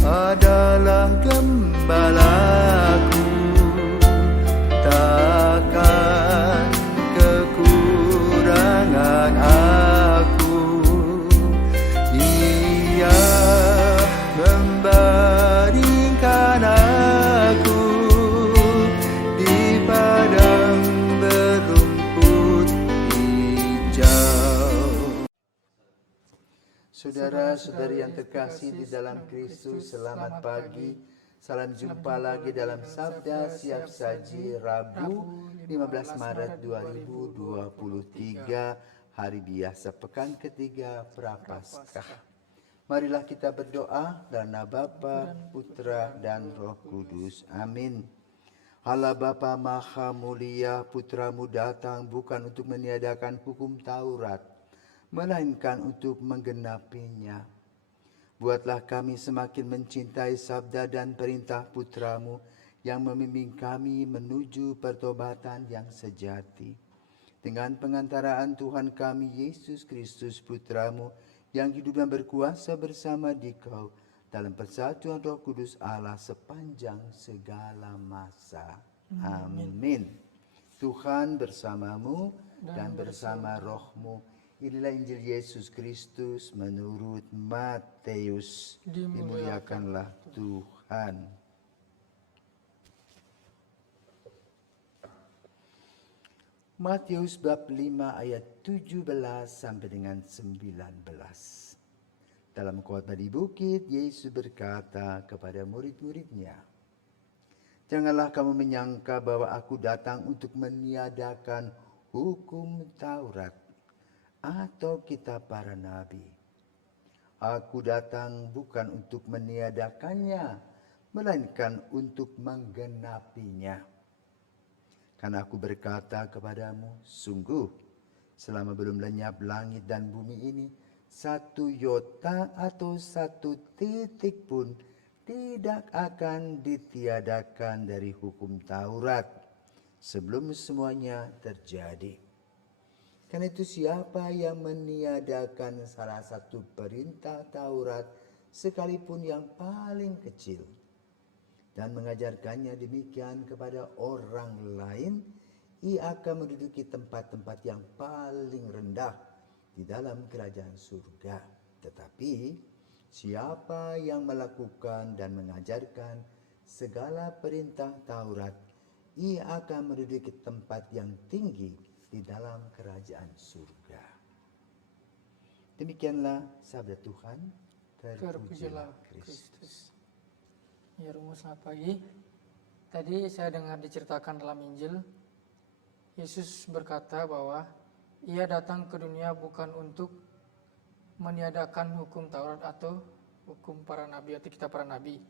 adalah gembalaku, takkan kekurangan aku. Ia membaringkan aku di padang berumput hijau. Saudara-saudari yang terkasih di dalam Kristus, selamat pagi. Salam jumpa lagi dalam Sabda Siap Saji Rabu 15 Maret 2023, hari biasa pekan ketiga Prapaskah. Marilah kita berdoa dalam nama Bapa, Putra dan Roh Kudus. Amin. Allah Bapa Maha Mulia, Putramu datang bukan untuk meniadakan hukum Taurat, melainkan untuk menggenapinya. Buatlah kami semakin mencintai sabda dan perintah Putramu yang membimbing kami menuju pertobatan yang sejati. Dengan pengantaraan Tuhan kami Yesus Kristus Putramu yang hidup dan berkuasa bersama Dikau dalam persatuan Roh Kudus Allah sepanjang segala masa. Amin. Tuhan bersamamu dan bersama rohmu. Inilah Injil Yesus Kristus menurut Matius. Dimuliakanlah Tuhan. Matius bab 5 ayat 17 sampai dengan 19. Dalam khotbah di bukit, Yesus berkata kepada murid-muridnya, "Janganlah kamu menyangka bahwa aku datang untuk meniadakan hukum Taurat atau kitab para nabi. Aku datang bukan untuk meniadakannya, melainkan untuk menggenapinya. Karena aku berkata kepadamu, sungguh, selama belum lenyap langit dan bumi ini, satu iota atau satu titik pun tidak akan ditiadakan dari hukum Taurat sebelum semuanya terjadi. Karena itu siapa yang meniadakan salah satu perintah Taurat sekalipun yang paling kecil dan mengajarkannya demikian kepada orang lain, ia akan menduduki tempat-tempat yang paling rendah di dalam kerajaan surga. Tetapi siapa yang melakukan dan mengajarkan segala perintah Taurat, ia akan menduduki tempat yang tinggi di dalam kerajaan surga." Demikianlah sabda Tuhan. Terpujilah Kristus. Ya rumus, selamat pagi. Tadi saya dengar diceritakan dalam Injil, Yesus berkata bahwa ia datang ke dunia bukan untuk meniadakan hukum Taurat atau hukum para nabi atau kitab para nabi,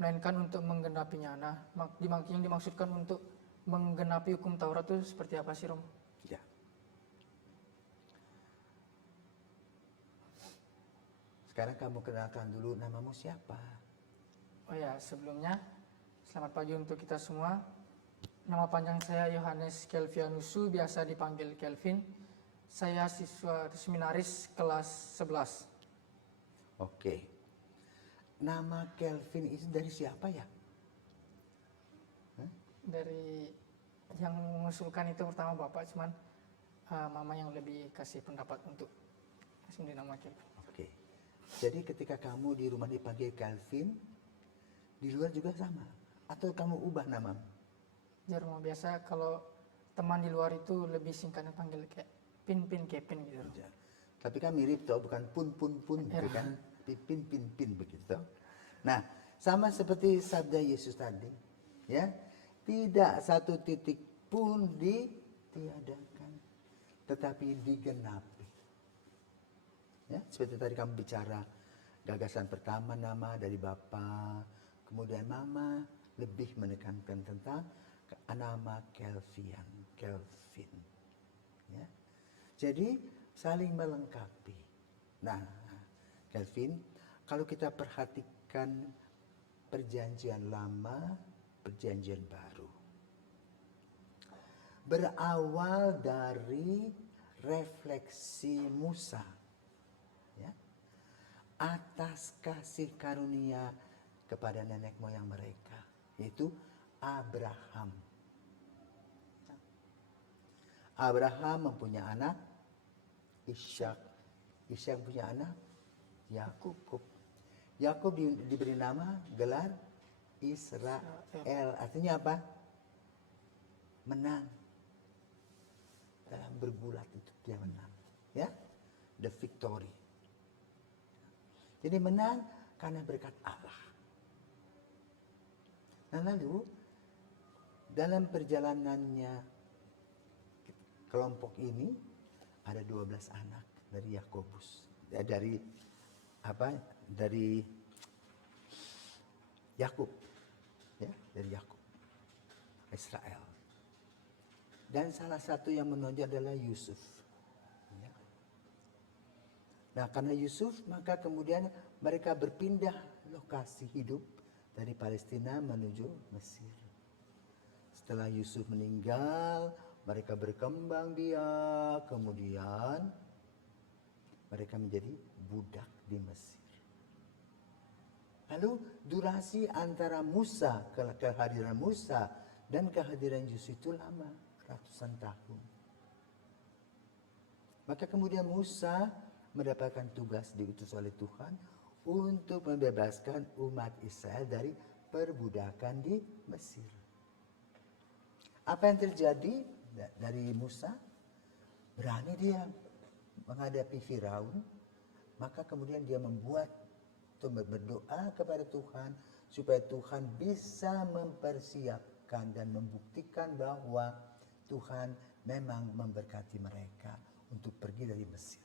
melainkan untuk menggenapinya. Nah, yang dimaksudkan untuk menggenapi hukum Taurat itu seperti apa sih, Rom? Ya. Sekarang kamu kenalkan dulu namamu siapa? Oh ya, sebelumnya selamat pagi untuk kita semua. Nama panjang saya Yohanes Kelvianusu, biasa dipanggil Kelvin. Saya siswa seminaris kelas 11. Oke. Nama Kelvin itu dari siapa ya? Dari yang mengusulkan itu pertama Bapak, cuman Mama yang lebih kasih pendapat untuk kasih nama Kelvin. Oke. Jadi ketika kamu di rumah dipanggil Kelvin, di luar juga sama? Atau kamu ubah nama? Di rumah biasa kalau teman di luar itu lebih singkatnya panggil kayak Pin Kevin gitu. Ya. Tapi kan mirip toh, bukan pun gitu kan? Pin begitu. Nah, sama seperti sabda Yesus tadi, ya. Tidak satu titik pun ditiadakan, tetapi digenapi. Ya, seperti tadi kamu bicara, gagasan pertama nama dari Bapa, kemudian Mama lebih menekankan tentang nama Kelvin. Ya. Jadi saling melengkapi. Nah, Kelvin, kalau kita perhatikan perjanjian lama, perjanjian baru, berawal dari refleksi Musa. Ya. atas kasih karunia kepada nenek moyang mereka, yaitu Abraham. Abraham mempunyai anak Ishak. Ishak punya anak Yakub. Yakub diberi nama gelar Israel. Artinya apa? Menang. Dalam bergulat itu dia menang. Ya, the victory. Jadi menang karena berkat Allah. Nah lalu dalam perjalanannya kelompok ini ada 12 anak dari Yakobus. Dari Yakub. Ya, dari Yakub. Israel. Dan salah satu yang menonjol adalah Yusuf. Ya. Nah, karena Yusuf, maka kemudian mereka berpindah lokasi hidup dari Palestina menuju Mesir. Setelah Yusuf meninggal, mereka berkembang biak, kemudian mereka menjadi budak di Mesir. Lalu durasi antara kehadiran Musa dan kehadiran Yusuf itu lama, ratusan tahun. Maka kemudian Musa mendapatkan tugas diutus oleh Tuhan untuk membebaskan umat Israel dari perbudakan di Mesir. Apa yang terjadi dari Musa? Berani dia menghadapi Firaun, maka kemudian dia berdoa kepada Tuhan supaya Tuhan bisa mempersiapkan dan membuktikan bahwa Tuhan memang memberkati mereka untuk pergi dari Mesir.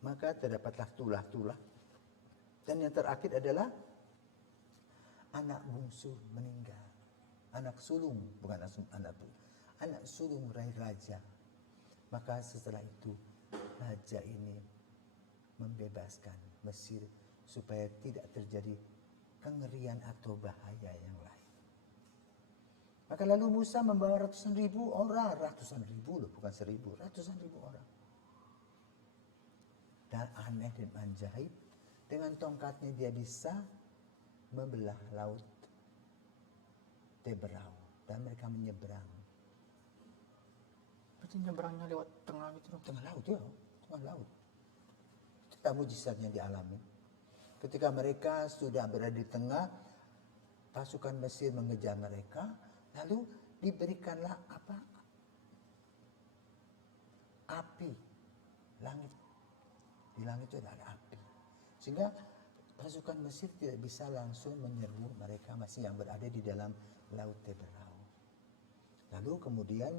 Maka terdapatlah tulah-tulah. Dan yang terakhir adalah anak bungsu meninggal. Anak sulung, bukan anak sulung raja. Maka setelah itu raja ini membebaskan Mesir supaya tidak terjadi kengerian atau bahaya yang lain. Maka lalu Musa membawa ratusan ribu orang, ratusan ribu orang. Dan aneh dan ajaib, dengan tongkatnya dia bisa membelah laut Teberau dan mereka menyeberang. Berarti nyebrangnya lewat tengah gitu. Tengah laut ya, tengah laut. Itu mujizat yang dialami. Ketika mereka sudah berada di tengah, pasukan Mesir mengejar mereka, lalu diberikanlah api, langit. Di langit itu ada api. Sehingga pasukan Mesir tidak bisa langsung menyerbu mereka masih yang berada di dalam laut Teberau. Lalu kemudian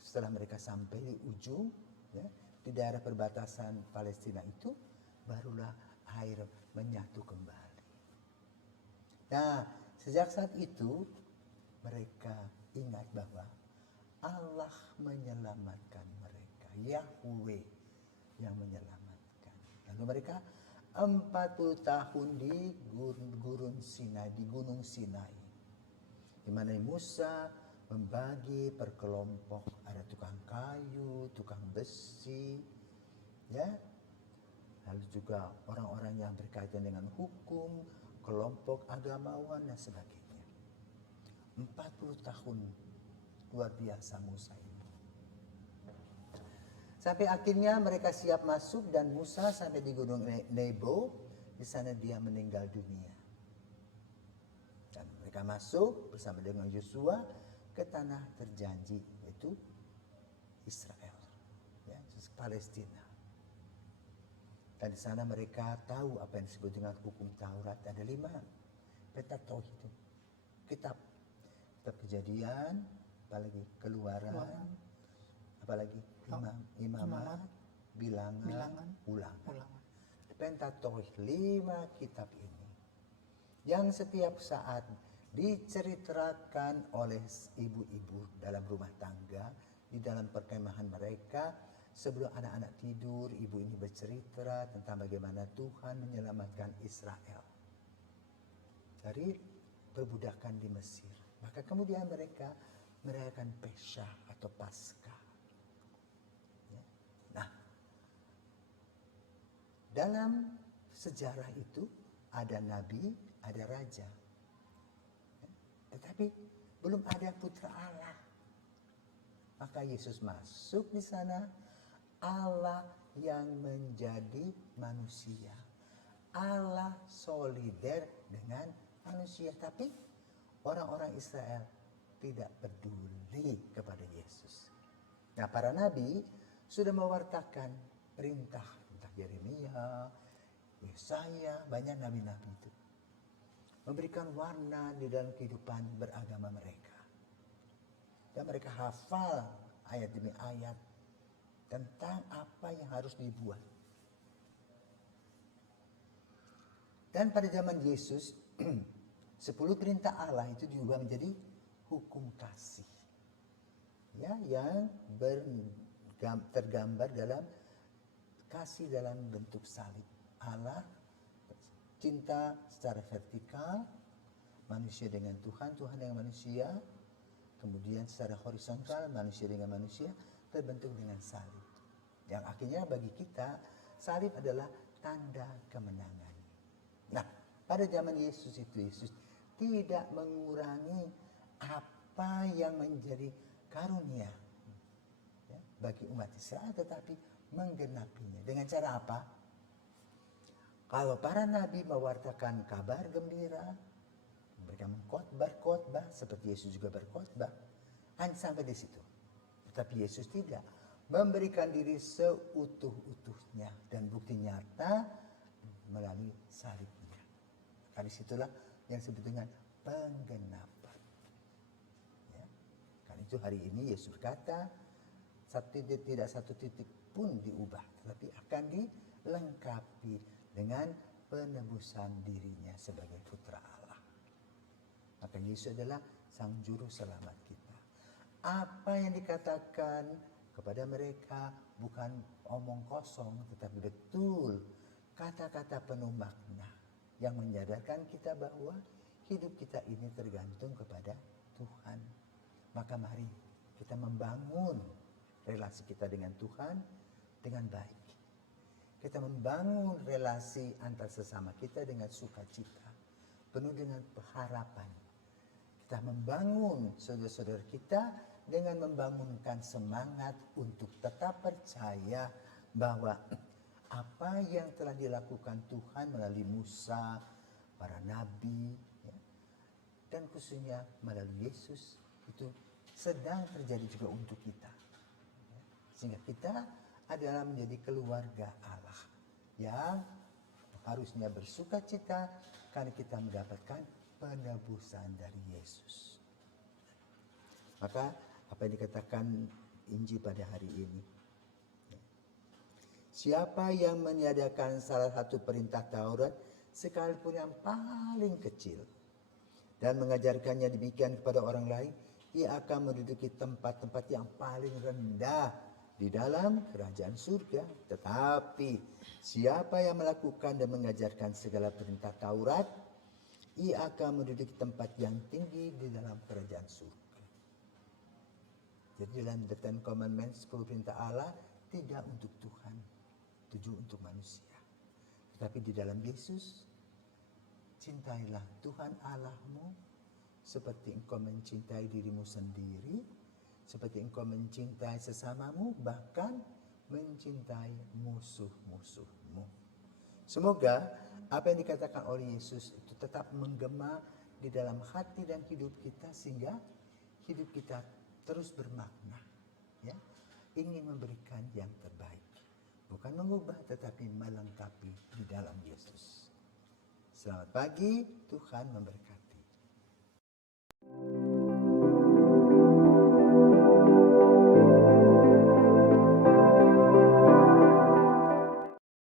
setelah mereka sampai di ujung, ya, di daerah perbatasan Palestina itu, barulah air menyatu kembali. Nah, sejak saat itu mereka ingat bahwa Allah menyelamatkan mereka, Yahweh yang menyelamatkan. Lalu mereka 40 tahun di Gunung Sinai, di mana Musa membagi per kelompok, ada tukang kayu, tukang besi, ya, lalu juga orang-orang yang berkaitan dengan hukum, kelompok agamawan dan sebagainya. 40 tahun luar biasa Musa ini. Sampai akhirnya mereka siap masuk dan Musa sampai di Gunung Nebo, di sana dia meninggal dunia. Dan mereka masuk bersama dengan Yosua ke tanah terjanji, yaitu Israel, ya, Palestina. Dan di sana mereka tahu apa yang disebut dengan hukum Taurat. Ada 5 Pentateuch itu, kitab Kejadian, apalagi Keluaran, apalagi Imamat, Bilangan, Ulangan. Pentateuch, 5 kitab ini yang setiap saat diceritakan oleh ibu-ibu dalam rumah tangga, di dalam perkemahan mereka. Sebelum anak-anak tidur, ibu ini bercerita tentang bagaimana Tuhan menyelamatkan Israel dari perbudakan di Mesir. Maka kemudian mereka merayakan Pesyah atau Paskah. Ya. Nah, dalam sejarah itu ada nabi, ada raja. Tetapi belum ada putra Allah. Maka Yesus masuk di sana, Allah yang menjadi manusia. Allah solider dengan manusia. Tapi orang-orang Israel tidak peduli kepada Yesus. Nah, para nabi sudah mewartakan perintah Yeremia, Yesaya, banyak nabi-nabi itu. Memberikan warna di dalam kehidupan beragama mereka. Dan mereka hafal ayat demi ayat tentang apa yang harus dibuat. Dan pada zaman Yesus, 10 perintah Allah itu diubah menjadi hukum kasih. Ya, yang tergambar dalam kasih dalam bentuk salib. Allah cinta secara vertikal, manusia dengan Tuhan, Tuhan dengan manusia. Kemudian secara horizontal, manusia dengan manusia, terbentuk dengan salib. Yang akhirnya bagi kita, salib adalah tanda kemenangan. Nah, pada zaman Yesus itu, Yesus tidak mengurangi apa yang menjadi karunia ya, bagi umat Israel, tetapi menggenapinya. Dengan cara apa? Kalau para nabi mewartakan kabar gembira, mereka berkhotbah seperti Yesus juga berkhotbah, hanya sampai di situ. Tetapi Yesus tidak, memberikan diri seutuh-utuhnya dan bukti nyata melalui salibnya. Karena disitulah yang disebut dengan penggenapan. Ya. Karena itu hari ini Yesus berkata, tidak satu titik pun diubah, tetapi akan dilengkapi dengan penebusan dirinya sebagai putra Allah. Maka Yesus adalah sang juru selamat kita. Apa yang dikatakan kepada mereka bukan omong kosong, tetapi betul kata-kata penuh makna yang menyadarkan kita bahwa hidup kita ini tergantung kepada Tuhan. Maka mari kita membangun relasi kita dengan Tuhan dengan baik. Kita membangun relasi antar sesama kita dengan sukacita, penuh dengan pengharapan. Kita membangun saudara-saudara kita dengan membangunkan semangat untuk tetap percaya bahwa apa yang telah dilakukan Tuhan melalui Musa, para nabi, ya, dan khususnya melalui Yesus itu sedang terjadi juga untuk kita. Sehingga kita adalah menjadi keluarga Allah yang harusnya bersuka cita karena kita mendapatkan penebusan dari Yesus. Maka apa yang dikatakan Injil pada hari ini, siapa yang meniadakan salah satu perintah Taurat sekalipun yang paling kecil dan mengajarkannya demikian kepada orang lain, ia akan menduduki tempat-tempat yang paling rendah di dalam kerajaan surga. Tetapi siapa yang melakukan dan mengajarkan segala perintah Taurat, ia akan menduduki tempat yang tinggi di dalam kerajaan surga. Jadi dalam The Ten Commandments, 10 perintah Allah tidak untuk Tuhan, 7 untuk manusia. Tetapi di dalam Yesus, cintailah Tuhan Allahmu seperti engkau mencintai dirimu sendiri, seperti engkau mencintai sesamamu, bahkan mencintai musuh-musuhmu. Semoga apa yang dikatakan oleh Yesus itu tetap menggema di dalam hati dan hidup kita, sehingga hidup kita terus bermakna, ya, ingin memberikan yang terbaik, bukan mengubah tetapi melengkapi di dalam Yesus. Selamat pagi, Tuhan memberkati.